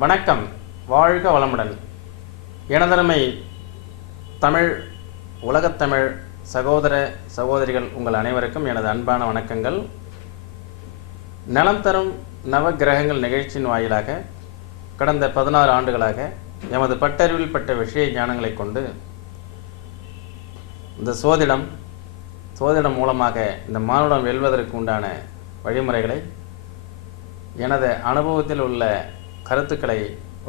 வணக்கம். வாழ்க வளமுடன். எனதருமை தமிழ் உலகத்தமிழ் சகோதர சகோதரிகள் உங்கள் அனைவருக்கும் எனது அன்பான வணக்கங்கள். நலம் தரும் நவ கிரகங்கள் நிகழ்ச்சியின் வாயிலாக கடந்த 16 ஆண்டுகளாக எமது பட்டறிவில் பட்ட விஷய ஞானங்களை கொண்டு இந்த சோதிடம் மூலமாக இந்த மானுடம் வெல்வதற்கு உண்டான வழிமுறைகளை, எனது அனுபவத்தில் உள்ள கருத்துக்களை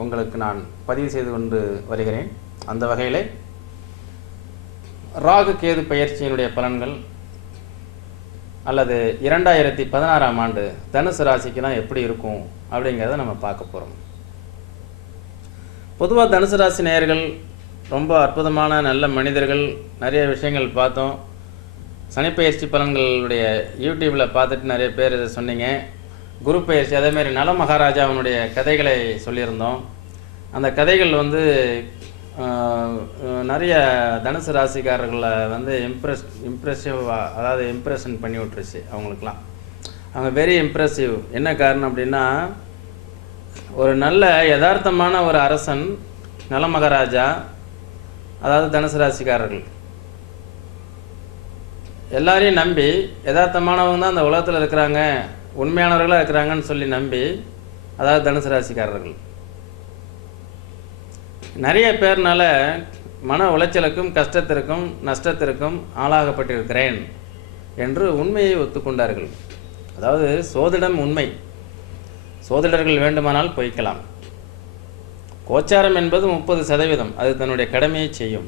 உங்களுக்கு நான் பதிவு செய்து கொண்டு வருகிறேன். அந்த வகையில் ராகு கேது பயிற்சியினுடைய பலன்கள் அல்லது 2016ஆம் ஆண்டு தனுசு ராசிக்குலாம் எப்படி இருக்கும் அப்படிங்கிறத நம்ம பார்க்க போகிறோம். பொதுவாக தனுசு ராசி நேயர்கள் ரொம்ப அற்புதமான நல்ல மனிதர்கள், நிறைய விஷயங்கள் பார்த்தோம். சனிப்பயிற்சி பலன்களுடைய யூடியூப்பில் பார்த்துட்டு நிறைய பேர் இதை சொன்னீங்க. குரு பயிற்சி அதேமாதிரி நல மகாராஜாவினுடைய கதைகளை சொல்லியிருந்தோம். அந்த கதைகள் நிறைய தனுசு ராசிக்காரர்களை இம்ப்ரெஷன் பண்ணி விட்டுருச்சு. அவங்களுக்கெல்லாம் அவங்க வெரி இம்ப்ரெசிவ். என்ன காரணம் அப்படின்னா, ஒரு நல்ல யதார்த்தமான ஒரு அரசன் நல மகாராஜா, அதாவது தனுசு ராசிக்காரர்கள் எல்லாரையும் நம்பி, யதார்த்தமானவங்க தான் அந்த உலகத்தில் இருக்கிறாங்க, உண்மையானவர்களாக இருக்கிறாங்கன்னு சொல்லி நம்பி, அதாவது தனுசு ராசிக்காரர்கள் நிறைய பேர்னால மன உளைச்சலுக்கும் கஷ்டத்திற்கும் நஷ்டத்திற்கும் ஆளாகப்பட்டிருக்கிறேன் என்று உண்மையை ஒத்துக்கொண்டார்கள். அதாவது சோதிடம் உண்மை, சோதிடர்கள் வேண்டுமானால் பொய்க்கலாம். கோச்சாரம் என்பது 30%, அது தன்னுடைய கடமையை செய்யும்.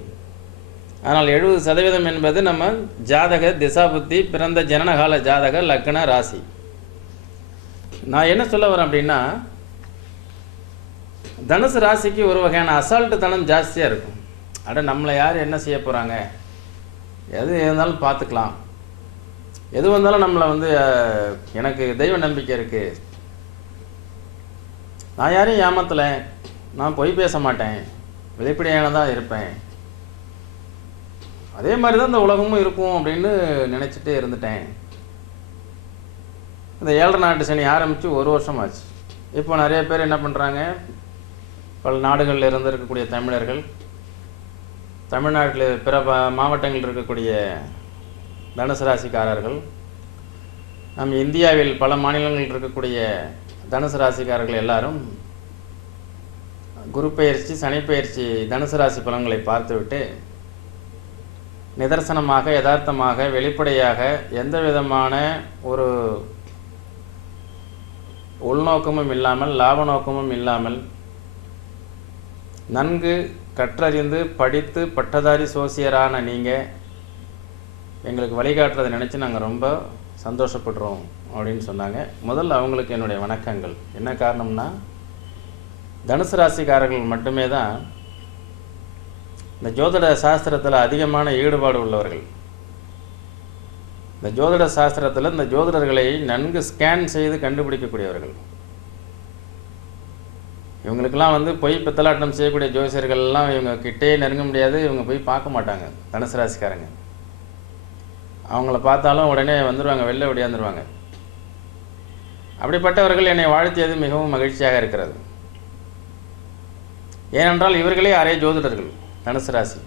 ஆனால் 70% என்பது நம்ம ஜாதக திசாபுத்தி, பிறந்த ஜனனகால ஜாதக லக்ன ராசி. நான் என்ன சொல்ல வரேன் அப்படின்னா, தனுசு ராசிக்கு ஒரு வகையான அசால்ட்டு தனம் ஜாஸ்தியாக இருக்கும். நம்மளை யார் என்ன செய்ய போகிறாங்க, எது இருந்தாலும் பார்த்துக்கலாம், எது வந்தாலும் நம்மளை எனக்கு தெய்வ நம்பிக்கை இருக்குது, நான் யாரையும் ஏமாத்தலை, நான் பொய் பேச மாட்டேன், வெளிப்படையானதான் இருப்பேன், அதே மாதிரி தான் இந்த உலகமும் இருக்கும் அப்படின்னு நினச்சிட்டே இருந்துட்டேன். இந்த 7 நாட்டு சனி ஆரம்பித்து 1 வருஷம் ஆச்சு. இப்போ நிறைய பேர் என்ன பண்ணுறாங்க, பல நாடுகளில் இருந்திருக்கக்கூடிய தமிழர்கள், தமிழ்நாட்டில் பிற மாவட்டங்களில் இருக்கக்கூடிய தனுசு ராசிக்காரர்கள், நம் இந்தியாவில் பல மாநிலங்களில் இருக்கக்கூடிய தனுசு ராசிக்காரர்கள் எல்லாரும் குரு பயிற்சி சனி பயிற்சி தனுசு ராசி பலன்களை பார்த்துவிட்டு நிதர்சனமாக, யதார்த்தமாக, வெளிப்படையாக, எந்த விதமான ஒரு உள்நோக்கமும் இல்லாமல், லாப நோக்கமும் இல்லாமல், நன்கு கற்றறிந்து படித்து பட்டதாரி சோசியரான நீங்கள் எங்களுக்கு வழிகாட்டுறதை நினச்சி நாங்கள் ரொம்ப சந்தோஷப்படுறோம் அப்படின்னு சொன்னாங்க. முதல்ல அவங்களுக்கு என்னுடைய வணக்கங்கள். என்ன காரணம்னா, தனுசு ராசிக்காரர்கள் மட்டுமே தான் இந்த ஜோதிட சாஸ்திரத்தில் அதிகமான ஈடுபாடு உள்ளவர்கள். இந்த ஜோதிட சாஸ்திரத்தில் இந்த ஜோதிடர்களை நன்கு ஸ்கேன் செய்து கண்டுபிடிக்கக்கூடியவர்கள். இவங்களுக்கெல்லாம் பொய் பித்தலாட்டம் செய்யக்கூடிய ஜோசியர்கள்லாம் இவங்க கிட்டே நெருங்க முடியாது, இவங்க போய் பார்க்க மாட்டாங்க. தனுசு ராசிக்காரங்க அவங்கள பார்த்தாலும் உடனே வந்துடுவாங்க, வெளில ஓடியாந்துருவாங்க. அப்படிப்பட்டவர்கள் என்னை வாழ்த்தியது மிகவும் மகிழ்ச்சியாக இருக்கிறது. ஏனென்றால் இவர்களே அரை ஜோதிடர்கள் தனுசு ராசி.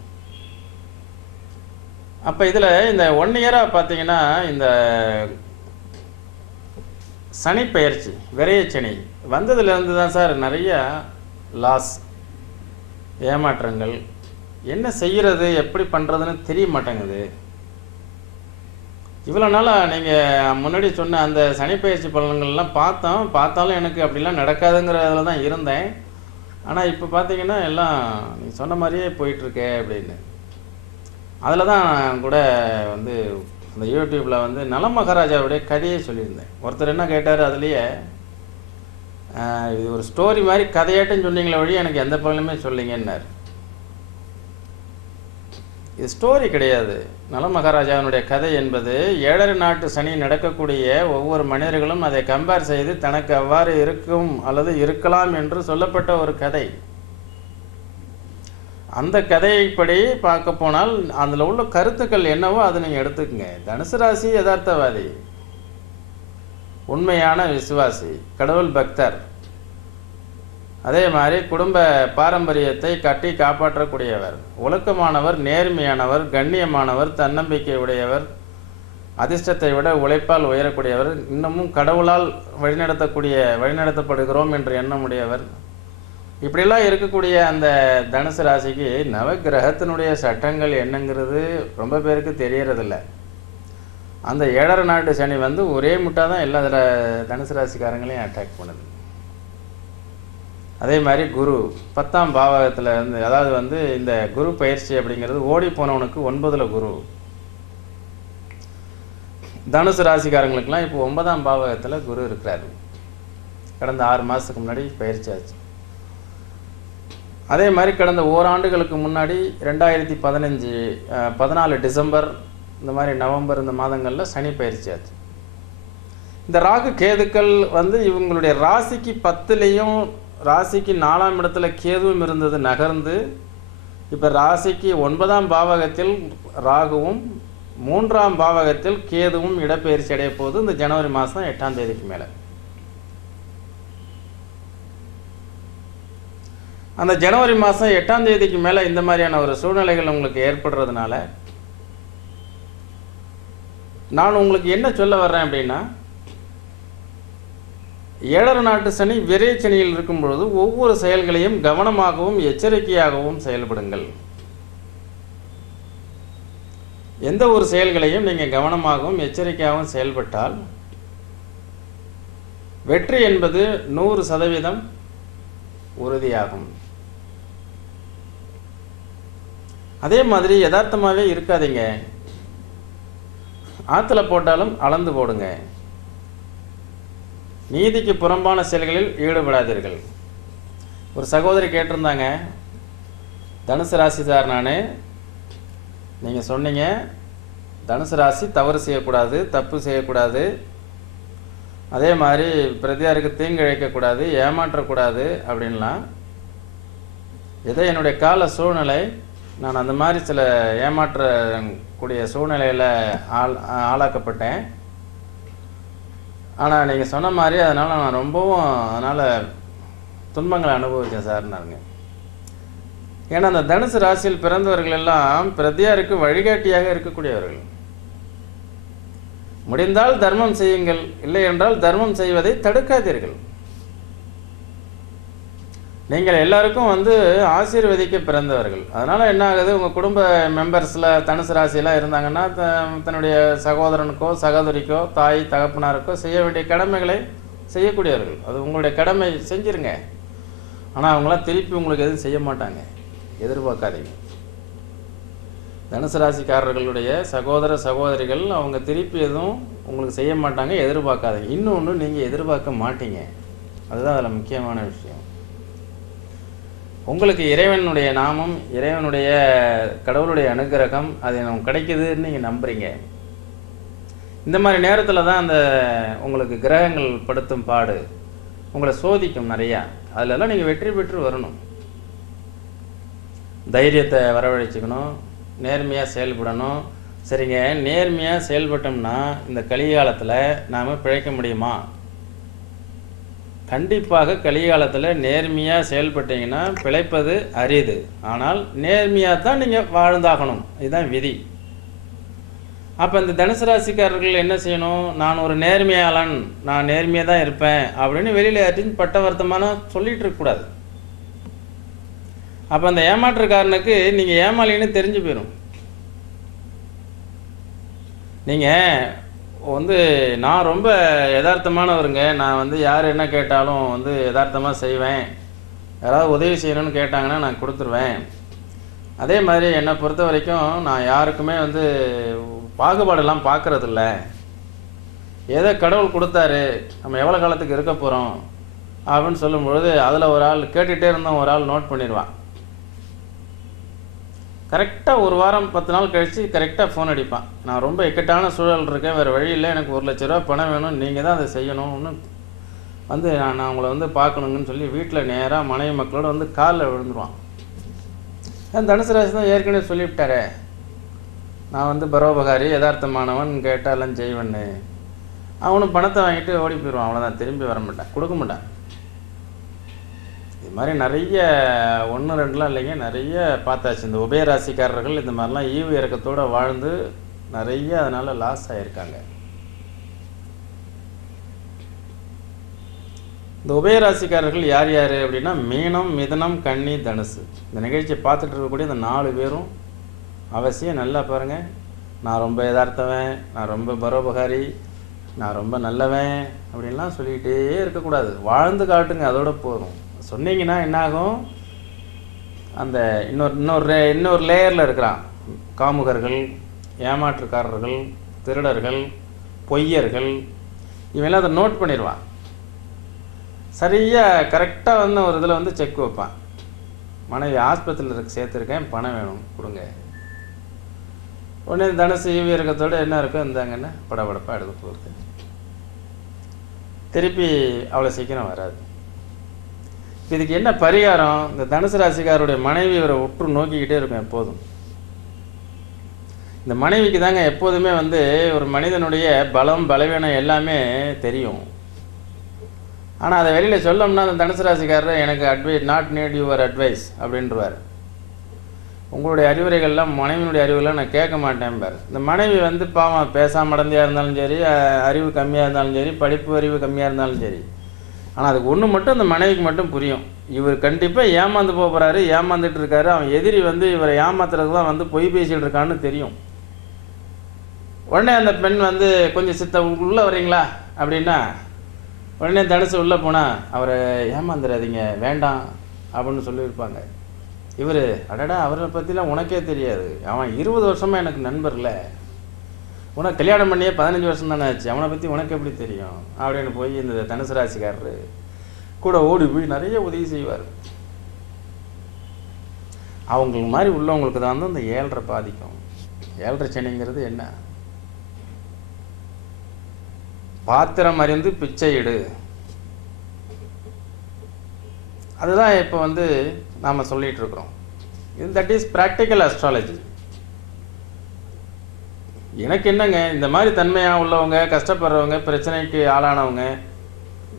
அப்போ இதில் இந்த 1 இயராக பார்த்தீங்கன்னா, இந்த சனி பயிற்சி விரைய சனி வந்ததுலேருந்து தான் சார் நிறைய லாஸ், ஏமாற்றங்கள், என்ன செய்கிறது எப்படி பண்ணுறதுன்னு தெரிய மாட்டேங்குது. இவ்வளோ நாளாக நீங்கள் முன்னாடி சொன்ன அந்த சனி பயிற்சி பலன்கள்லாம் பார்த்தாலும் எனக்கு அப்படிலாம் நடக்காதுங்கிறதுல தான் இருந்தேன். ஆனால் இப்போ பார்த்தீங்கன்னா எல்லாம் நீங்கள் சொன்ன மாதிரியே போயிட்டுருக்கே அப்படின்னு. அதில் தான் கூட அந்த யூடியூப்பில் நல மகாராஜாவுடைய கதையை சொல்லியிருந்தேன். ஒருத்தர் என்ன கேட்டார், அதுலேயே இது ஒரு ஸ்டோரி மாதிரி கதையாட்டம் சொன்னீங்களே வழி எனக்கு எந்த பலனுமே சொல்லிங்கன்னார். இது ஸ்டோரி கிடையாது. நல மகாராஜாவினுடைய கதை என்பது 7 நாட்டு சனி நடக்கக்கூடிய ஒவ்வொரு மனிதர்களும் அதை கம்பேர் செய்து தனக்கு அவ்வாறு இருக்கும் அல்லது இருக்கலாம் என்று சொல்லப்பட்ட ஒரு கதை. அந்த கதைப்படி பார்க்க போனால் அதில் உள்ள கருத்துக்கள் என்னவோ அதை நீங்கள் எடுத்துக்கங்க. தனுசு ராசி யதார்த்தவாதி, உண்மையான விசுவாசி, கடவுள் பக்தர், அதே மாதிரி குடும்ப பாரம்பரியத்தை கட்டி காப்பாற்றக்கூடியவர், ஒழுக்கமானவர், நேர்மையானவர், கண்ணியமானவர், தன்னம்பிக்கை உடையவர், அதிர்ஷ்டத்தை விட உழைப்பால் உயரக்கூடியவர், இன்னமும் கடவுளால் வழிநடத்தப்படுகிறோம் என்று எண்ணமுடையவர். இப்படிலாம் இருக்கக்கூடிய அந்த தனுசு ராசிக்கு நவகிரகத்தினுடைய சட்டங்கள் என்னங்கிறது ரொம்ப பேருக்கு தெரியறதில்ல. அந்த 7.5 நாட்டு சனி வந்து ஒரே முட்டா தான் எல்லா தனுசு ராசிக்காரங்களையும் அட்டாக் பண்ணுது. அதே மாதிரி குரு 10ஆம் பாவகத்தில் வந்து, அதாவது வந்து இந்த குரு பயிற்சி அப்படிங்கிறது ஓடி போனவனுக்கு 9ல் குரு. தனுசு ராசிக்காரங்களுக்கெல்லாம் இப்போ 9ஆம் பாவகத்தில் குரு இருக்கிறாரு. கடந்த 6 மாதத்துக்கு முன்னாடி பயிற்சி ஆச்சு. அதே மாதிரி கடந்த ஓராண்டுகளுக்கு முன்னாடி 2014 டிசம்பர், இந்த மாதிரி நவம்பர், இந்த மாதங்களில் சனி பயிற்சி ஆச்சு. இந்த ராகு கேதுக்கள் வந்து இவங்களுடைய ராசிக்கு 10லையும் ராசிக்கு 4ஆம் இடத்துல கேதுவும் இருந்தது நகர்ந்து, இப்போ ராசிக்கு 9ஆம் பாவகத்தில் ராகுவும் 3ஆம் பாவகத்தில் கேதுவும் இடப்பெயர்ச்சி அடைய போது இந்த ஜனவரி மாதம் 8ஆம் தேதிக்கு மேலே. அந்த ஜனவரி மாதம் 8ஆம் தேதிக்கு மேலே இந்த மாதிரியான ஒரு சூழ்நிலைகள் உங்களுக்கு ஏற்படுறதுனால நான் உங்களுக்கு என்ன சொல்ல வர்றேன் அப்படின்னா, 7.5 நாட்டு சனி விரை சனியில் இருக்கும் பொழுது ஒவ்வொரு செயல்களையும் கவனமாகவும் எச்சரிக்கையாகவும் செயல்படுங்கள். எந்த ஒரு செயல்களையும் நீங்கள் கவனமாகவும் எச்சரிக்கையாகவும் செயல்பட்டால் வெற்றி என்பது 100% உறுதியாகும். அதே மாதிரி யதார்த்தமாகவே இருக்காதீங்க. ஆற்றுல போட்டாலும் அளந்து போடுங்க. நீதிக்கு புறம்பான செயல்களில் ஈடுபடாதீர்கள். ஒரு சகோதரி கேட்டிருந்தாங்க, தனுசு ராசி சார், நான் நீங்கள் சொன்னீங்க தனுசு ராசி தவறு செய்யக்கூடாது, தப்பு செய்யக்கூடாது, அதே மாதிரி பிரதியாருக்கு தீங்கு இழைக்கக்கூடாது, ஏமாற்றக்கூடாது அப்படின்லாம். ஏதோ என்னுடைய கால சூழ்நிலை, நான் அந்த மாதிரி சில ஏமாற்றக்கூடிய சூழ்நிலையில் ஆளாக்கப்பட்டேன். ஆனால் நீங்கள் சொன்ன மாதிரி அதனால் நான் ரொம்பவும் துன்பங்களை அனுபவித்தேன் சார்னாருங்க. ஏன்னா அந்த தனுசு ராசியில் பிறந்தவர்கள் எல்லாம் பிரதியாருக்கு வழிகாட்டியாக இருக்கக்கூடியவர்கள். முடிந்தால் தர்மம் செய்யுங்கள், இல்லை என்றால் தர்மம் செய்வதை தடுக்காதீர்கள். நீங்கள் எல்லாருக்கும் வந்து ஆசீர்வதிக்க பிறந்தவர்கள். அதனால் என்ன ஆகுது, உங்கள் குடும்ப மெம்பர்ஸில் தனுசு ராசியெல்லாம் இருந்தாங்கன்னா தன்னுடைய சகோதரனுக்கோ சகோதரிக்கோ தாய் தகப்பனாருக்கோ செய்ய வேண்டிய கடமைகளை செய்யக்கூடியவர்கள். அது உங்களுடைய கடமை, செஞ்சிருங்க. ஆனால் அவங்களாம் திருப்பி உங்களுக்கு எதுவும் செய்ய மாட்டாங்க, எதிர்பார்க்காதீங்க. தனுசு ராசிக்காரர்களுடைய சகோதர சகோதரிகள் அவங்க திருப்பி எதுவும் உங்களுக்கு செய்ய மாட்டாங்க, எதிர்பார்க்காதீங்க. இன்னொன்று, நீங்கள் எதிர்பார்க்க மாட்டீங்க. அதுதான் அதில் முக்கியமான விஷயம். உங்களுக்கு இறைவனுடைய நாமம், இறைவனுடைய கடவுளுடைய அனுகிரகம் அது நமக்கு கிடைக்குதுன்னு நீங்கள் நம்புறீங்க. இந்த மாதிரி நேரத்தில் தான் அந்த உங்களுக்கு கிரகங்கள் படுத்தும் பாடு உங்களை சோதிக்கும் நிறையா. அதிலெல்லாம் நீங்கள் வெற்றி பெற்று வரணும். தைரியத்தை வரவழைச்சிக்கணும், நேர்மையாக செயல்படணும். சரிங்க, நேர்மையாக செயல்பட்டோம்னா இந்த கலிகாலத்தில் நாம் பிழைக்க முடியுமா? கண்டிப்பாக கலிகாலத்தில் நேர்மையாக செயல்பட்டீங்கன்னா பிழைப்பது அரிது. ஆனால் நேர்மையாக தான் நீங்கள் வாழ்ந்தாகணும், இதுதான் விதி. அப்போ இந்த தனுசு ராசிக்காரர்கள் என்ன செய்யணும், நான் ஒரு நேர்மையாளன், நான் நேர்மையாக தான் இருப்பேன் அப்படின்னு வெளியில் யார்ட்டையும் பட்டவர்த்தமான சொல்லிகிட்டு இருக்கக்கூடாது. அப்போ அந்த ஏமாற்றுக்காரனுக்கு நீங்கள் ஏமாளின்னு தெரிஞ்சு போயிடும். நீங்கள் வந்து நான் ரொம்ப யதார்த்தமானவருங்க, நான் வந்து யார் என்ன கேட்டாலும் வந்து யதார்த்தமாக செய்வேன், யாராவது உதவி செய்யணும்னு கேட்டாங்கன்னா நான் கொடுத்துருவேன். அதே மாதிரி என்னை பொறுத்த வரைக்கும் நான் யாருக்குமே வந்து பாகுபாடெல்லாம் பார்க்குறதில்ல. ஏதோ கடவுள் கொடுத்தாரு, நம்ம எவ்வளோ காலத்துக்கு இருக்க போகிறோம் அப்படின்னு சொல்லும்பொழுது அதில் ஒரு ஆள் கேட்டுகிட்டே இருந்தோம், ஒரு ஆள் நோட் பண்ணிடுவான். கரெக்டாக ஒரு வாரம் 10 நாள் கழித்து கரெக்டாக ஃபோன் அடிப்பான். நான் ரொம்ப இக்கட்டான சூழல் இருக்கேன், வேறு வழி இல்லை, எனக்கு 1 லட்ச ரூபா பணம் வேணும், நீங்கள் தான் அதை செய்யணும்னு வந்து நான் உங்களை வந்து பார்க்கணுங்கன்னு சொல்லி வீட்டில் நேராக மனைவி மக்களோடு வந்து காலில் விழுந்துருவான். தனுசு ராசி தான் ஏற்கனவே சொல்லிவிட்டாரே, நான் வந்து பரோபகாரி, யதார்த்தமானவன், கேட்டாலும் செய்வேன்னு. அவனும் பணத்தை வாங்கிட்டு ஓடி போயிடுவான், அவ்வளோதான், திரும்பி வர மாட்டான், கொடுக்க மாட்டான். இது மாதிரி நிறைய 1 2லாம் இல்லைங்க, நிறைய பார்த்தாச்சு. இந்த உபயராசிக்காரர்கள் இந்த மாதிரிலாம் ஈவு இறக்கத்தோடு வாழ்ந்து நிறைய அதனால் லாஸ் ஆகியிருக்காங்க. இந்த உபயராசிக்காரர்கள் யார் யார் அப்படின்னா மீனம், மிதுனம், கன்னி, தனுசு. இந்த நிகழ்ச்சியை பார்த்துட்டு இருக்கக்கூடிய இந்த 4 பேரும் அவசியம் நல்லா பாருங்கள். நான் ரொம்ப யதார்த்தவன், நான் ரொம்ப பரோபகாரி, நான் ரொம்ப நல்லவன் அப்படின்லாம் சொல்லிக்கிட்டே இருக்கக்கூடாது. வாழ்ந்து காட்டுங்க, அதோட போதும். சொன்னீங்கன்னா என்னாகும், அந்த இன்னொரு லேயரில் இருக்கிறான். காமுகர்கள், ஏமாற்றுக்காரர்கள், திருடர்கள், பொய்யர்கள், இவெல்லாம் அதை நோட் பண்ணிடுவான். சரியாக கரெக்டாக வந்து ஒரு இதில் வந்து செக் வைப்பான். மனைவி ஆஸ்பத்திரியில் சேர்த்துருக்கேன், பணம் வேணும் கொடுங்க. உடனே தனுசு ஈவி இறக்கத்தோடு என்ன இருக்கோ இருந்தாங்கன்னு படபடப்பாக எடுக்க போகுது. திருப்பி அவ்வளோ சீக்கிரம் வராது. இதுக்கு என்ன பரிகாரம்? இந்த தனுசு ராசிக்காரருடைய மனைவி இவரை உற்று நோக்கிக்கிட்டே இருக்கும் எப்போதும். இந்த மனைவிக்கு தாங்க எப்போதுமே வந்து ஒரு மனிதனுடைய பலம் பலவீனம் எல்லாமே தெரியும். ஆனால் அதை வெளியில் சொல்லணும்னா அந்த தனுசு ராசிக்காரர் எனக்கு நாட் நீட் யுவர் அட்வைஸ் அப்படின்றவார். உங்களுடைய அறிவுரைகள்லாம், மனைவியினுடைய அறிவுரைலாம் நான் கேட்க மாட்டேன்பார். இந்த மனைவி வந்து பாவம் பேசாமல் மடந்தையாக இருந்தாலும் சரி, அறிவு கம்மியாக இருந்தாலும் சரி, படிப்பு அறிவு கம்மியாக இருந்தாலும் சரி, ஆனால் அதுக்கு ஒன்று மட்டும் அந்த மனைவிக்கு மட்டும் புரியும். இவர் கண்டிப்பாக ஏமாந்து போகிறாரு, ஏமாந்துட்டு இருக்காரு, அவன் எதிரி வந்து இவரை ஏமாத்துறதுக்கு தான் வந்து பொய் பேசிகிட்டு இருக்கான்னு தெரியும். உடனே அந்த பெண் வந்து கொஞ்சம் உள்ளே வரீங்களா அப்படின்னா உடனே தனுசு உள்ளே போனால் அவரை ஏமாந்துடாதீங்க வேண்டாம் அப்படின்னு சொல்லியிருப்பாங்க. இவர் அடடா அவரை பற்றிலாம் உனக்கே தெரியாது, அவன் 20 வருஷமாக எனக்கு நண்பர்ல, உனக்கு கல்யாணம் பண்ணியே 15 வருஷம் தானே ஆச்சு, அவனை பற்றி உனக்கு எப்படி தெரியும் அப்படின்னு போய் இந்த தனுசு ராசிக்காரர் கூட ஓடி போய் நிறைய உதவி செய்வார். அவங்களுக்கு மாதிரி உள்ளவங்களுக்கு தான் வந்து இந்த 7.5 பாதிக்கும். 7.5 சனிங்கிறது என்ன? பாத்திரம் அறிந்து பிச்சையிடு, அதுதான் இப்போ வந்து நாம் சொல்லிகிட்டு இருக்கிறோம். That is practical astrology. எனக்கு என்னங்க, இந்த மாதிரி தன்மையாக உள்ளவங்க, கஷ்டப்படுறவங்க, பிரச்சனைக்கு ஆளானவங்க,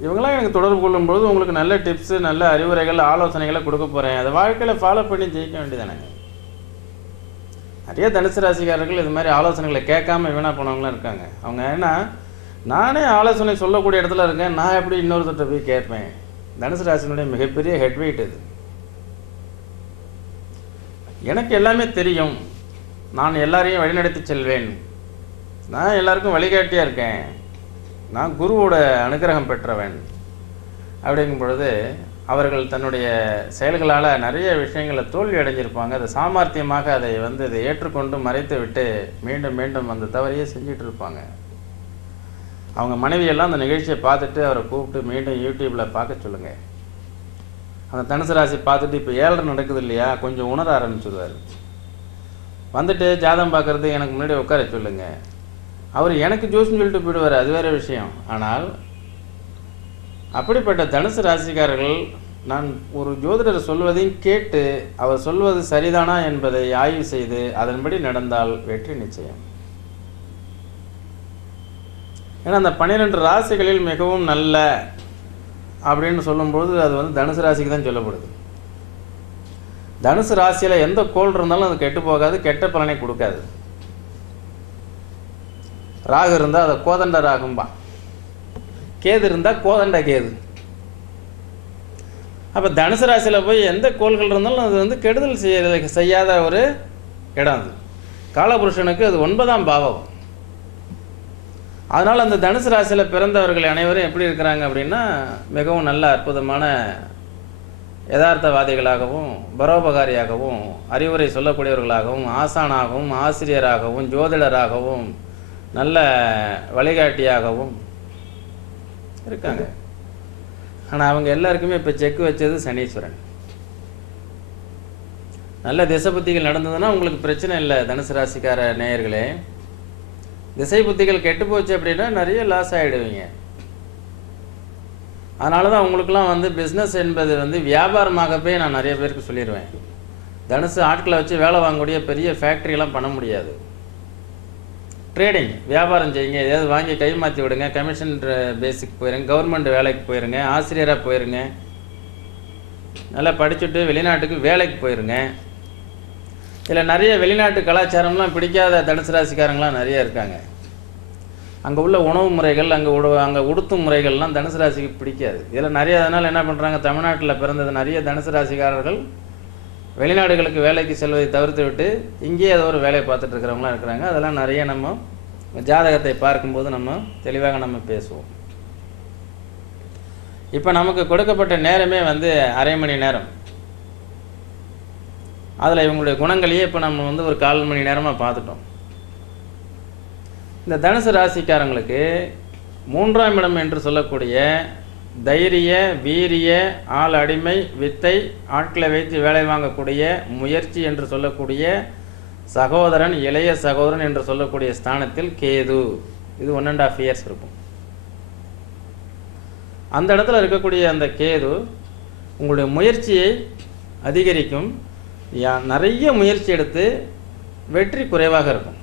இவங்களாம் எனக்கு தொடர்பு கொள்ளும்போது உங்களுக்கு நல்ல டிப்ஸு, நல்ல அறிவுரைகள், ஆலோசனைகளை கொடுக்க போகிறேன். அதை வாழ்க்கையில் ஃபாலோ பண்ணி ஜெயிக்க வேண்டியதானங்க. நிறைய தனுசு ராசிக்காரர்கள் இது மாதிரி ஆலோசனைகளை கேட்காம வீணாக போனவங்களாம் இருக்காங்க. அவங்க ஏன்னா நானே ஆலோசனை சொல்லக்கூடிய இடத்துல இருக்கேன், நான் எப்படி இன்னொருத்தட்ட போய் கேட்பேன்? தனுசு ராசினுடைய மிகப்பெரிய ஹெட்வெயிட் இது. எனக்கு எல்லாமே தெரியும், நான் எல்லாரையும் வழிநடத்தி செல்வேன், நான் எல்லாருக்கும் வழிகாட்டியாக இருக்கேன், நான் குருவோட அனுகிரகம் பெற்றவன் அப்படிங்கும் பொழுது அவர்கள் தன்னுடைய செயல்களால் நிறைய விஷயங்களை தோல்வி அடைஞ்சிருப்பாங்க. அதை சாமர்த்தியமாக அதை ஏற்றுக்கொண்டு மறைத்து விட்டு மீண்டும் மீண்டும் அந்த தவறையே செஞ்சுட்டு இருப்பாங்க. அவங்க மனைவியெல்லாம் அந்த நிகழ்ச்சியை பார்த்துட்டு அவரை கூப்பிட்டு மீண்டும் யூடியூப்பில் பார்க்க சொல்லுங்கள். அந்த தனுசு ராசி பார்த்துட்டு இப்போ 7.5 நடக்குது இல்லையா, கொஞ்சம் உணர ஆரம்பிச்சுடுவார். வந்துட்டு ஜாதகம் பார்க்குறது எனக்கு முன்னாடி உட்கார சொல்லுங்கள். அவர் எனக்கு ஜோசியம் சொல்லிட்டு போயிடுவார், அது வேறு விஷயம். ஆனால் அப்படிப்பட்ட தனுசு ராசிக்காரர்கள் நான் ஒரு ஜோதிடர் சொல்வதையும் கேட்டு அவர் சொல்வது சரிதானா என்பதை ஆய்வு செய்து அதன்படி நடந்தால் வெற்றி நிச்சயம். ஏன்னா அந்த 12 ராசிகளில் மிகவும் நல்ல அப்படின்னு சொல்லும்போது அது தனுசு ராசிக்கு தான் சொல்லப்படுது. தனுசு ராசியில் எந்த கோள் இருந்தாலும் அது கெட்டு போகாது, கெட்ட பலனை கொடுக்காது. ராகு இருந்தால் அதை கோதண்ட ராகும்பா, கேது இருந்தால் கோதண்ட கேது. அப்போ தனுசு ராசியில் போய் எந்த கோள்கள் இருந்தாலும் அது கெடுதல் செய்யாத ஒரு இடம். அது காலபுருஷனுக்கு அது 9ஆம் பாவம். அதனால் அந்த தனுசு ராசியில் பிறந்தவர்கள் அனைவரும் எப்படி இருக்கிறாங்க அப்படின்னா மிகவும் நல்ல அற்புதமான யதார்த்தவாதிகளாகவும், பரோபகாரியாகவும், அறிவுரை சொல்லக்கூடியவர்களாகவும், ஆசானாகவும், ஆசிரியராகவும், ஜோதிடராகவும், நல்ல வழிகாட்டியாகவும் இருக்காங்க. ஆனால் அவங்க எல்லாருக்குமே இப்போ செக் வச்சது சனீஸ்வரன். நல்ல திசை புத்திகள் நடந்ததுன்னா உங்களுக்கு பிரச்சனை இல்லை. தனுசு ராசிக்கார நேயர்களே, திசை புத்திகள் கெட்டு போச்சு அப்படின்னா நிறைய லாஸ் ஆகிடுவீங்க. அதனால தான் உங்களுக்கெல்லாம் பிஸ்னஸ் என்பது வியாபாரமாக போய் நான் நிறைய பேருக்கு சொல்லிடுவேன். தனுசு ஆட்களை வச்சு வேலை வாங்கக்கூடிய பெரிய ஃபேக்ட்ரியெல்லாம் பண்ண முடியாது. ட்ரேடிங் வியாபாரம் செய்யுங்க, எதாவது வாங்கி கை மாற்றி விடுங்க, கமிஷன் பேசிக் போயிருங்க, கவர்மெண்ட் வேலைக்கு போயிருங்க, ஆசிரியராக போயிருங்க, நல்லா படிச்சுட்டு வெளிநாட்டுக்கு வேலைக்கு போயிருங்க. இதில் நிறைய வெளிநாட்டு கலாச்சாரம்லாம் பிடிக்காத தனுசு ராசிக்காரங்களாம் நிறைய இருக்காங்க. அங்கே உள்ள உணவு முறைகள், அங்கே உடுத்தும் முறைகள்லாம் தனுசு ராசிக்கு பிடிக்காது. இதில் நிறைய அதனால் என்ன பண்ணுறாங்க, தமிழ்நாட்டில் பிறந்தது நிறைய தனுசு ராசிக்காரர்கள் வெளிநாடுகளுக்கு வேலைக்கு செல்வதை தவிர்த்து விட்டு இங்கேயே ஏதோ ஒரு வேலையை பார்த்துட்டு இருக்கிறவங்களாம் இருக்கிறாங்க. அதெல்லாம் நிறைய நம்ம ஜாதகத்தை பார்க்கும்போது நம்ம தெளிவாக நம்ம பேசுவோம். இப்போ நமக்கு கொடுக்கப்பட்ட நேரமே வந்து அரை மணி நேரம். அதில் இவங்களுடைய குணங்களையே இப்போ நம்ம வந்து ஒரு 1/4 மணி நேரமாக பார்த்துட்டோம். இந்த தனுசு ராசிக்காரங்களுக்கு 3ஆம் இடம் என்று சொல்லக்கூடிய தைரிய, வீரிய, ஆள் அடிமை, வித்தை, ஆட்களை வைத்து வேலை வாங்கக்கூடிய முயற்சி என்று சொல்லக்கூடிய சகோதரன், இளைய சகோதரன் என்று சொல்லக்கூடிய ஸ்தானத்தில் கேது. இது 1.5 இயர்ஸ் இருக்கும். அந்த இடத்துல இருக்கக்கூடிய அந்த கேது உங்களுடைய முயற்சியை அதிகரிக்கும். நிறைய முயற்சி எடுத்து வெற்றி குறைவாக இருக்கும்.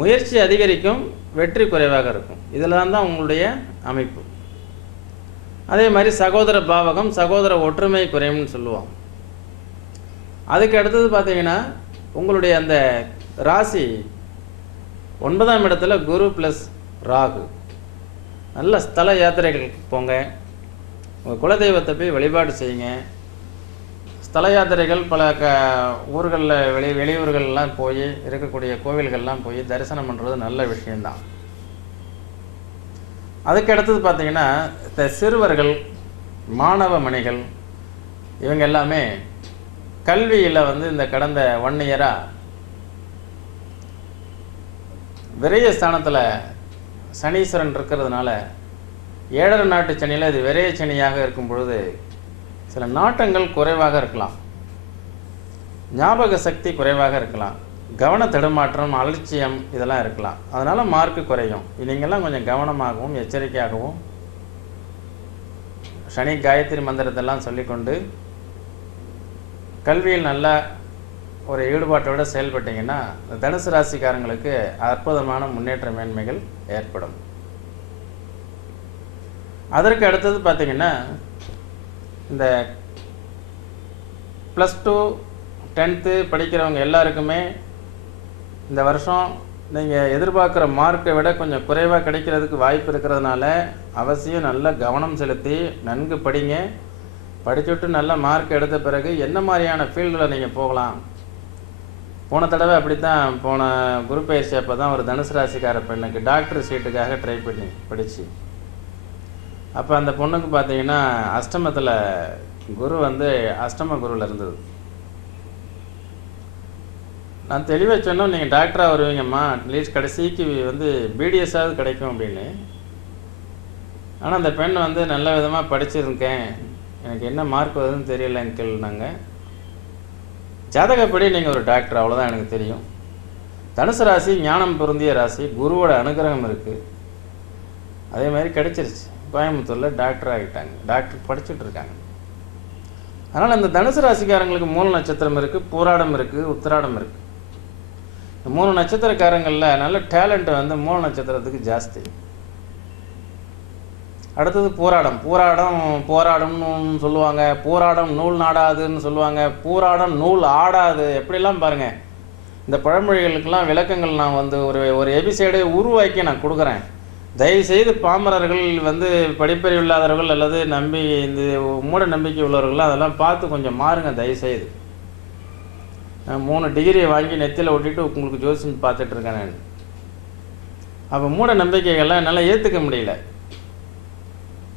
முயற்சி அதிகரிக்கும், வெற்றி குறைவாக இருக்கும். இதில் தான் உங்களுடைய அமைப்பு. அதே மாதிரி சகோதர பாவகம், சகோதர ஒற்றுமை குறையும்னு சொல்லுவோம். அதுக்கு அடுத்தது பார்த்தீங்கன்னா உங்களுடைய அந்த ராசி 9ஆம் இடத்துல குரு ப்ளஸ் ராகு. நல்ல ஸ்தல யாத்திரைகளுக்கு போங்க, உங்கள் குலதெய்வத்தை போய் வழிபாடு செய்யுங்க. ஸ்தல யாத்திரைகள் பல ஊர்களில் வெளியூர்கள்லாம் போய் இருக்கக்கூடிய கோவில்கள்லாம் போய் தரிசனம் பண்ணுறது நல்ல விஷயந்தான். அதுக்கு அடுத்தது பார்த்தீங்கன்னா இந்த சிறுவர்கள், மாணவ மணிகள் இவங்க எல்லாமே கல்வியில் வந்து இந்த கடந்த 1 இயராக விரைய ஸ்தானத்தில் சனீஸ்வரன் இருக்கிறதுனால 7 நாட்டு சனியில் இது விரைய சனியாக இருக்கும் பொழுது சில நாட்டங்கள் குறைவாக இருக்கலாம், ஞாபக சக்தி குறைவாக இருக்கலாம், கவன தடுமாற்றம், அலட்சியம் இதெல்லாம் இருக்கலாம். அதனால் மார்க்கு குறையும். நீங்கள்லாம் கொஞ்சம் கவனமாகவும் எச்சரிக்கையாகவும் சனி காயத்ரி மந்திரத்தெல்லாம் சொல்லிக்கொண்டு கல்வியில் நல்ல ஒரு ஈடுபாட்டோடு செயல்பட்டீங்கன்னா தனுசு ராசிக்காரங்களுக்கு அற்புதமான முன்னேற்ற மேன்மைகள் ஏற்படும். அதற்கு அடுத்தது பார்த்திங்கன்னா இந்த +2 10th படிக்கிறவங்க எல்லாருக்குமே இந்த வருஷம் நீங்கள் எதிர்பார்க்குற மார்க்கை விட கொஞ்சம் குறைவாக கிடைக்கிறதுக்கு வாய்ப்பு இருக்கிறதுனால அவசியம் நல்ல கவனம் செலுத்தி நன்கு படிங்க. படிச்சுட்டு நல்ல மார்க் எடுத்த பிறகு என்ன மாதிரியான ஃபீல்டில் நீங்கள் போகலாம். போன தடவை அப்படி தான், போன குரு பயிற்சி அப்போ தான் ஒரு தனுசு ராசிக்கார பெண்ணுக்கு டாக்டர் சீட்டுக்காக ட்ரை பண்ணி படித்து, அப்போ அந்த பொண்ணுக்கு பார்த்தீங்கன்னா அஷ்டமத்தில் குரு வந்து அஷ்டம குருவில் இருந்தது. நான் தெளிவாக சொன்னோம், நீங்கள் டாக்டராக வருவீங்கம்மா, அட்லீஸ்ட் கடைசிக்கு வந்து பிடிஎஸ்ஸாவது கிடைக்கும் அப்படின்னு. ஆனால் அந்த பெண் வந்து நல்ல விதமாக படிச்சிருக்கேன், எனக்கு என்ன மார்க் வருதுன்னு தெரியல அங்கிள்னாங்க. ஜாதகப்படி நீங்கள் ஒரு டாக்டர், அவ்வளோதான் எனக்கு தெரியும். தனுசு ராசி ஞானம் பொருந்திய ராசி, குருவோட அனுகிரகம் இருக்குது. அதே மாதிரி கிடைச்சிருச்சு. கோயம்புத்தூரில் டாக்டர் ஆகிட்டாங்க, டாக்டர் படிச்சுட்டு இருக்காங்க. அதனால் இந்த தனுசு ராசிக்காரங்களுக்கு மூல நட்சத்திரம் இருக்குது, பூராடம் இருக்குது, உத்திராடம் இருக்குது. இந்த 3 நட்சத்திரக்காரங்களில் நல்ல டேலண்ட் வந்து மூல நட்சத்திரத்துக்கு ஜாஸ்தி. அடுத்தது பூராடம். போராடம்னு சொல்லுவாங்க, பூராடம் நூல் நாடாதுன்னு சொல்லுவாங்க, பூராடம் நூல் ஆடாது. எப்படிலாம் பாருங்கள், இந்த பழமொழிகளுக்கெல்லாம் விளக்கங்கள் நான் வந்து ஒரு எபிசோடை உருவாக்கி நான் கொடுக்குறேன். தயவுசெய்து பாமரர்கள் வந்து படிப்பறிவு இல்லாதவர்கள் அல்லது இந்த மூட நம்பிக்கை உள்ளவர்கள் அதெல்லாம் பார்த்து கொஞ்சம் மாறுங்க தயவுசெய்து. நான் 3 டிகிரியை வாங்கி நெத்தியில் ஒட்டிட்டு உங்களுக்கு ஜோசியம் பார்த்துட்டு இருக்கேன் நான். அப்போ மூட நம்பிக்கைகள்லாம் என்னால் ஏற்றுக்க முடியல.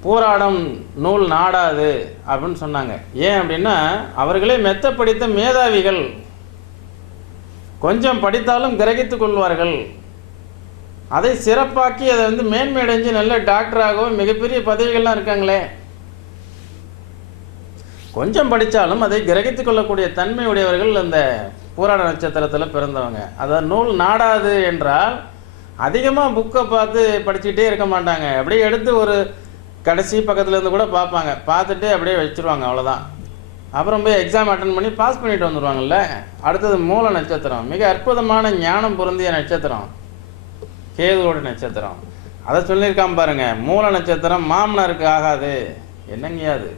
போராடம் நூல் நாடாது அப்படின்னு சொன்னாங்க. ஏன் அப்படின்னா அவர்களே மெத்த படித்த மேதாவிகள், கொஞ்சம் படித்தாலும் கிரகித்து கொள்வார்கள். அதை சிறப்பாக்கி அதை வந்து மேன்மையடைஞ்சு நல்ல டாக்டராகவும் மிகப்பெரிய பதவிகள்லாம் இருக்காங்களே. கொஞ்சம் படித்தாலும் அதை கிரகித்து கொள்ளக்கூடிய தன்மை உடையவர்கள் அந்த பூராட நட்சத்திரத்தில் பிறந்தவங்க. அதாவது நூல் நாடாது என்றால் அதிகமாக புக்கை பார்த்து படிச்சுக்கிட்டே இருக்க மாட்டாங்க. அப்படியே எடுத்து ஒரு கடைசி பக்கத்துலேருந்து கூட பார்ப்பாங்க, பார்த்துட்டு அப்படியே வச்சுருவாங்க, அவ்வளோதான். அப்புறம் போய் எக்ஸாம் அட்டன் பண்ணி பாஸ் பண்ணிட்டு வந்துடுவாங்கல்ல. அடுத்தது மூல நட்சத்திரம், மிக அற்புதமான ஞானம் பொருந்திய நட்சத்திரம், கேதுவோட நட்சத்திரம். அதை சொல்லியிருக்காம பாருங்க, மூல நட்சத்திரம் மாமனாருக்கு ஆகாது. என்னங்கயாது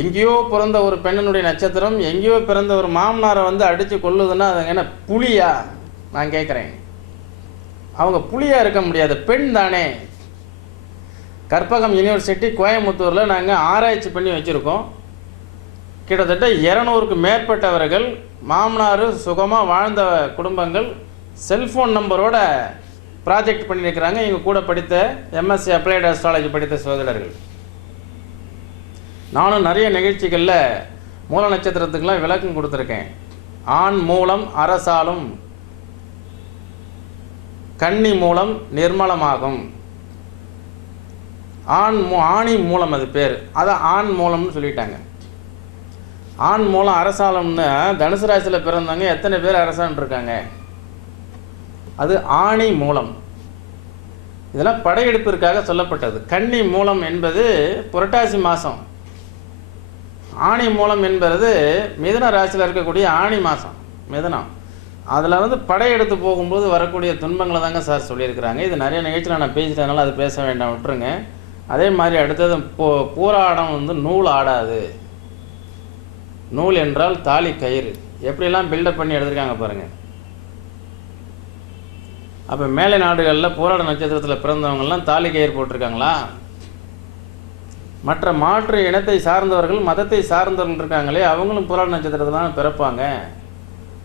எங்கேயோ பிறந்த ஒரு பெண்ணினுடைய நட்சத்திரம் எங்கேயோ பிறந்த ஒரு மாமனாரை வந்து அடித்து கொள்ளுதுன்னா அது என்ன புலியா? நான் கேட்குறேன். அவங்க புலியாக இருக்க முடியாது, பெண் தானே. கற்பகம் யூனிவர்சிட்டி கோயம்புத்தூரில் நாங்கள் ஆராய்ச்சி பண்ணி வச்சுருக்கோம். கிட்டத்தட்ட 200க்கு மேற்பட்டவர்கள் மாமனார் சுகமாக வாழ்ந்த குடும்பங்கள் செல்ஃபோன் நம்பரோட ப்ராஜெக்ட் பண்ணியிருக்கிறாங்க. எங்கள் கூட படித்த எம்எஸ்சி அப்ளைடு அஸ்ட்ராலஜி படித்த சோதரர்கள். நானும் நிறைய நிகழ்ச்சிகளில் மூல நட்சத்திரத்துக்கெல்லாம் விளக்கம் கொடுத்துருக்கேன். ஆண் மூலம் அரசாலும், கன்னி மூலம் நிர்மலமாகும். ஆணி மூலம் அது பேர், அதை ஆண் மூலம்னு சொல்லிட்டாங்க. ஆண் மூலம் அரசாலம்னு தனுசு ராசியில் பிறந்தவங்க எத்தனை பேர் அரசான் இருக்காங்க? அது ஆணி மூலம். இதெல்லாம் படையெடுப்பிற்காக சொல்லப்பட்டது. கன்னி மூலம் என்பது புரட்டாசி மாதம், ஆணி மூலம் என்பது மிதுன ராசியில் இருக்கக்கூடிய ஆணி மாதம், மிதுனம். அதில் வந்து படையெடுத்து போகும்போது வரக்கூடிய துன்பங்களை தாங்க சார் சொல்லியிருக்கிறாங்க. இது நிறைய நிகழ்ச்சியில் நான் பேசிட்டதுனால அது பேச வேண்டாம், விட்டுருங்க. அதே மாதிரி அடுத்தது பூராடம் வந்து நூல் ஆடாது. நூல் என்றால் தாலி கயிறு. எப்படிலாம் பில்டப் பண்ணி எடுத்திருக்காங்க பாருங்கள். அப்போ மேலை நாடுகளில் போராட நட்சத்திரத்தில் பிறந்தவங்கெல்லாம் தாலி கயிறு போட்டிருக்காங்களா? மற்ற மாற்று இனத்தை சார்ந்தவர்கள், மதத்தை சார்ந்தவர்கள் இருக்காங்களே, அவங்களும் போராட நட்சத்திரத்தில் தான் பிறப்பாங்க.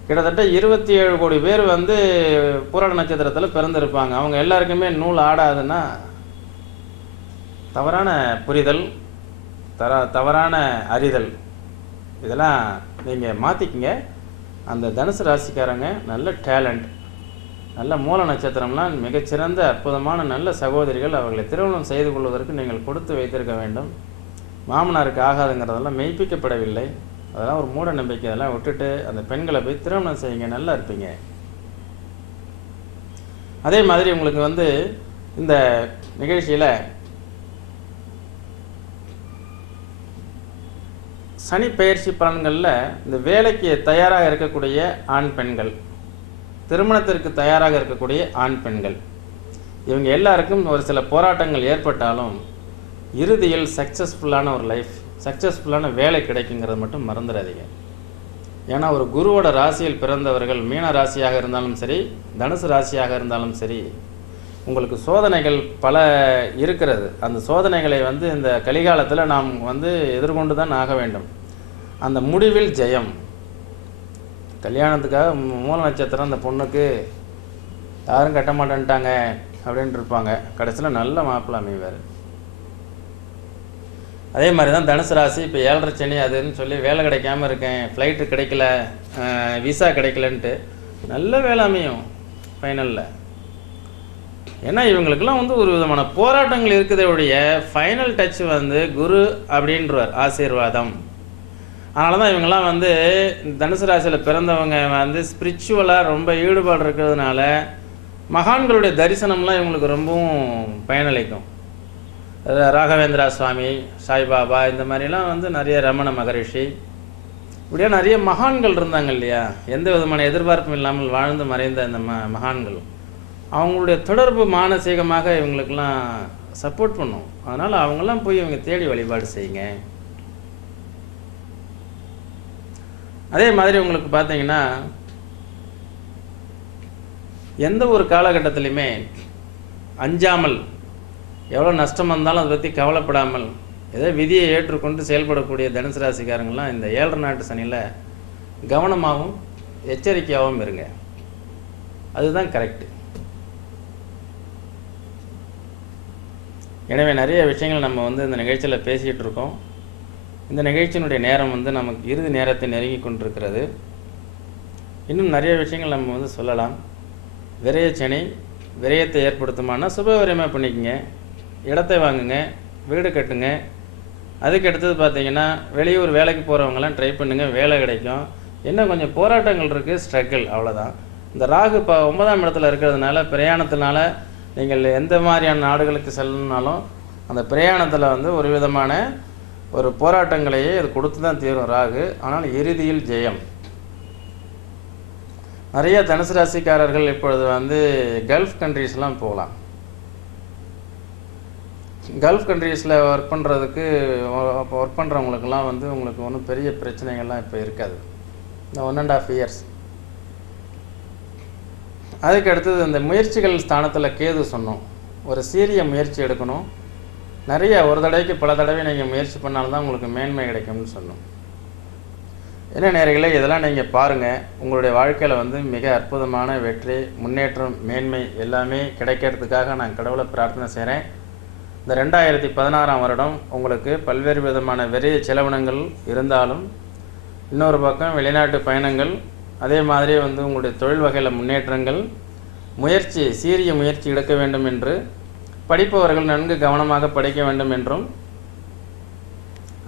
கிட்டத்தட்ட 27 கோடி பேர் வந்து போராட நட்சத்திரத்தில் பிறந்திருப்பாங்க. அவங்க எல்லாருக்குமே நூல் ஆடாதுன்னா தவறான புரிதல், தவறான அறிதல். இதெல்லாம் நீங்கள் மாற்றிக்கிங்க. அந்த தனுசு ராசிக்காரங்க நல்ல டேலண்ட், நல்ல மூல நட்சத்திரம்லாம் மிகச்சிறந்த அற்புதமான நல்ல சகோதரிகள். அவர்களை திருமணம் செய்து கொள்வதற்கு நீங்கள் கொடுத்து வைத்திருக்க வேண்டும். மாமனாருக்கு ஆகாதுங்கிறதெல்லாம் மெய்ப்பிக்கப்படவில்லை. அதெல்லாம் ஒரு மூட நம்பிக்கை. அதெல்லாம் விட்டுட்டு அந்த பெண்களை போய் திருமணம் செய்யுங்க, நல்லா இருப்பீங்க. அதே மாதிரி உங்களுக்கு வந்து இந்த நிகழ்ச்சியில் சனி பெயர்ச்சி பலன்களில் இந்த வேலைக்கு தயாராக இருக்கக்கூடிய ஆண் பெண்கள், திருமணத்திற்கு தயாராக இருக்கக்கூடிய ஆண் பெண்கள், இவங்க எல்லாருக்கும் ஒரு சில போராட்டங்கள் ஏற்பட்டாலும் இறுதியில் சக்ஸஸ்ஃபுல்லான ஒரு லைஃப், சக்ஸஸ்ஃபுல்லான வேலை கிடைக்குங்கிறது மட்டும் மறந்துடாதீங்க. ஏன்னா ஒரு குருவோட ராசியில் பிறந்தவர்கள் மீன ராசியாக இருந்தாலும் சரி, தனுசு ராசியாக இருந்தாலும் சரி, உங்களுக்கு சோதனைகள் பல இருக்கிறது. அந்த சோதனைகளை வந்து இந்த கலிகாலத்தில் நாம் வந்து எதிர்கொண்டு தான் ஆக வேண்டும். அந்த முடிவில் ஜெயம். கல்யாணத்துக்காக மூல நட்சத்திரம் அந்த பொண்ணுக்கு யாரும் கட்ட மாட்டேன்ட்டாங்க அப்படின்ட்டு இருப்பாங்க. கடைசியில் நல்ல மாப்பிள்ளை அமைவார். அதே மாதிரி தான் தனுசு ராசி. இப்போ 7.5 சனி அதுன்னு சொல்லி வேலை கிடைக்காம இருக்கேன், ஃப்ளைட்டு கிடைக்கல, விசா கிடைக்கலன்ட்டு நல்ல வேலை அமையும் ஃபைனலில். ஏன்னா இவங்களுக்கெல்லாம் வந்து ஒரு விதமான போராட்டங்கள் இருக்குதே ஒழிய ஃபைனல் டச் வந்து குரு அப்படின்றவர் ஆசீர்வாதம். அதனால தான் இவங்கெல்லாம் வந்து தனுசு ராசியில் பிறந்தவங்க வந்து ஸ்பிரிச்சுவலாக ரொம்ப ஈடுபாடு இருக்கிறதுனால மகான்களுடைய தரிசனம்லாம் இவங்களுக்கு ரொம்பவும் பயனளிக்கும். ராகவேந்திரா சுவாமி, சாய்பாபா, இந்த மாதிரிலாம் வந்து நிறைய ரமண மகரிஷி, இப்படியா நிறைய மகான்கள் இருந்தாங்க இல்லையா? எந்த விதமான எதிர்பார்ப்பும் இல்லாமல் வாழ்ந்து மறைந்த இந்த மகான்கள், அவங்களுடைய தொடர்பு மானசீகமாக இவங்களுக்கெல்லாம் சப்போர்ட் பண்ணும். அதனால் அவங்கெல்லாம் போய் இவங்க தேடி வழிபாடு செய்யுங்க. அதே மாதிரி உங்களுக்கு பார்த்தீங்கன்னா எந்த ஒரு காலகட்டத்திலையுமே அஞ்சாமல், எவ்வளோ நஷ்டம் வந்தாலும் அதை பற்றி கவலைப்படாமல் ஏதோ விதியை ஏற்றுக்கொண்டு செயல்படக்கூடிய தனுசு ராசிக்காரங்களாம் இந்த 7.5 நாட்டு சனியில் கவனமாகவும் எச்சரிக்கையாகவும் இருங்க. அதுதான் கரெக்டு. எனவே நிறைய விஷயங்கள் நம்ம வந்து இந்த நிகழ்ச்சியில் பேசிகிட்டு இருக்கோம். இந்த நிகழ்ச்சியினுடைய நேரம் வந்து நமக்கு இறுதி நேரத்தை நெருங்கி கொண்டிருக்கிறது. இன்னும் நிறைய விஷயங்கள் நம்ம வந்து சொல்லலாம். விரயச்சனி விரயத்தை ஏற்படுத்துமானா சுபவிரயமாக பண்ணிக்கங்க. இடத்தை வாங்குங்க, வீடு கட்டுங்க. அதுக்கு அடுத்தது பார்த்தீங்கன்னா வெளியூர் வேலைக்கு போகிறவங்களாம் ட்ரை பண்ணுங்கள், வேலை கிடைக்கும். இன்னும் கொஞ்சம் போராட்டங்கள் இருக்குது, ஸ்ட்ரகிள், அவ்வளோதான். இந்த ராகு இப்போ 9ஆம் இடத்துல இருக்கிறதுனால பிரயாணத்தினால நீங்கள் எந்த மாதிரியான நாடுகளுக்கு செல்லணுனாலும் அந்த பிரயாணத்தில் வந்து ஒரு விதமான ஒரு போராட்டங்களையே இது கொடுத்து தான் தீரும் ராகு. ஆனால் இறுதியில் ஜெயம். நிறைய தனுசு ராசிக்காரர்கள் இப்பொழுது வந்து கல்ஃப் கண்ட்ரீஸ்லாம் போகலாம். கல்ஃப் கண்ட்ரீஸில் ஒர்க் பண்ணுறதுக்கு அப்போ ஒர்க் பண்ணுறவங்களுக்கெல்லாம் வந்து உங்களுக்கு ஒன்றும் பெரிய பிரச்சனைகள்லாம் இப்போ இருக்காது. இந்த 1.5 இயர்ஸ். அதுக்கு அடுத்தது இந்த முயற்சிகள் ஸ்தானத்தில் கேது சொன்னோம். ஒரு சீரிய முயற்சி எடுக்கணும். நிறைய ஒரு தடவைக்கு பல தடவை நீங்கள் முயற்சி பண்ணால்தான் உங்களுக்கு மேன்மை கிடைக்கும்னு சொன்னோம். என்ன நேயர்களே, இதெல்லாம் நீங்கள் பாருங்கள். உங்களுடைய வாழ்க்கையில் வந்து மிக அற்புதமான வெற்றி, முன்னேற்றம், மேன்மை எல்லாமே கிடைக்கிறதுக்காக நான் கடவுளை பிரார்த்தனை செய்கிறேன். இந்த 2016ஆம் வருடம் உங்களுக்கு பல்வேறு விதமான விரைய செலவினங்கள் இருந்தாலும், இன்னொரு பக்கம் வெளிநாட்டு பயணங்கள், அதே மாதிரி வந்து உங்களுடைய தொழில் வகையில் முன்னேற்றங்கள், முயற்சி சீரிய முயற்சி எடுக்க வேண்டும் என்று, படிப்பவர்கள் நன்கு கவனமாக படிக்க வேண்டும் என்றும்,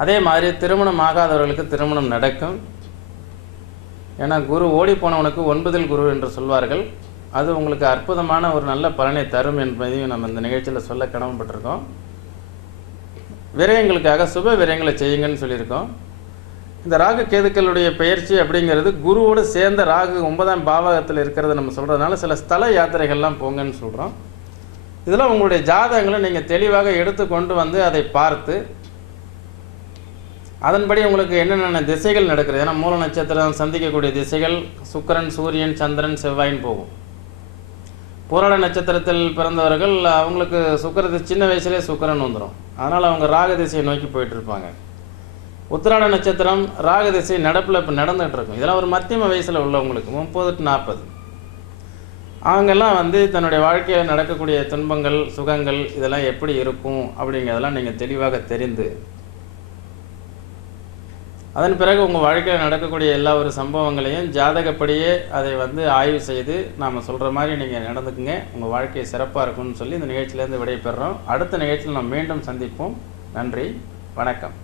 அதே மாதிரி திருமணம் ஆகாதவர்களுக்கு திருமணம் நடக்கும். ஏன்னா குரு ஓடி போனவனுக்கு 9ல் குரு என்று சொல்வார்கள். அது உங்களுக்கு அற்புதமான ஒரு நல்ல பலனை தரும் என்பதையும் நம்ம இந்த நிகழ்ச்சியில் சொல்ல கடமைப்பட்டிருக்கோம். விரயங்களுக்காக சுப விரயங்களை செய்யுங்கன்னு சொல்லியிருக்கோம். இந்த ராகு கேதுக்களுடைய பெயர்ச்சி அப்படிங்கிறது குருவோடு சேர்ந்த ராகு 9ஆம் பாவகத்தில் இருக்கிறத நம்ம சொல்கிறதுனால சில ஸ்தல யாத்திரைகள்லாம் போங்கன்னு சொல்கிறோம். இதெல்லாம் உங்களுடைய ஜாதகங்களை நீங்கள் தெளிவாக எடுத்து கொண்டு வந்து அதை பார்த்து அதன்படி உங்களுக்கு என்னென்ன திசைகள் நடக்கிறது. ஏன்னா மூல நட்சத்திரம் சந்திக்கக்கூடிய திசைகள் சுக்கிரன், சூரியன், சந்திரன், செவ்வாயின் போகும். பூராட நட்சத்திரத்தில் பிறந்தவர்கள் அவங்களுக்கு சுக்கிர சின்ன வயசுலேயே சுக்கிரன் வந்துடும். அதனால் அவங்க ராக திசையை நோக்கி போயிட்டு இருப்பாங்க. உத்திராட நட்சத்திரம் ராக திசை நடப்பில் இப்போ நடந்துகிட்டு இருக்கும். இதெல்லாம் ஒரு மத்தியம வயசில் உள்ளவங்களுக்கு 30 to 40 அவங்கெல்லாம் வந்து தன்னுடைய வாழ்க்கையில் நடக்கக்கூடிய துன்பங்கள், சுகங்கள் இதெல்லாம் எப்படி இருக்கும் அப்படிங்கிறதெல்லாம் நீங்கள் தெளிவாக தெரிந்து, அதன் பிறகு உங்கள் வாழ்க்கையில் நடக்கக்கூடிய எல்லா ஒரு சம்பவங்களையும் ஜாதகப்படியே அதை வந்து ஆய்வு செய்து நாம் சொல்கிற மாதிரி நீங்கள் நடந்துக்குங்க. உங்கள் வாழ்க்கை சிறப்பாக இருக்கும்னு சொல்லி இந்த நிகழ்ச்சியிலேருந்து விடைபெறுறோம். அடுத்த நிகழ்ச்சியில் நாம் மீண்டும் சந்திப்போம். நன்றி, வணக்கம்.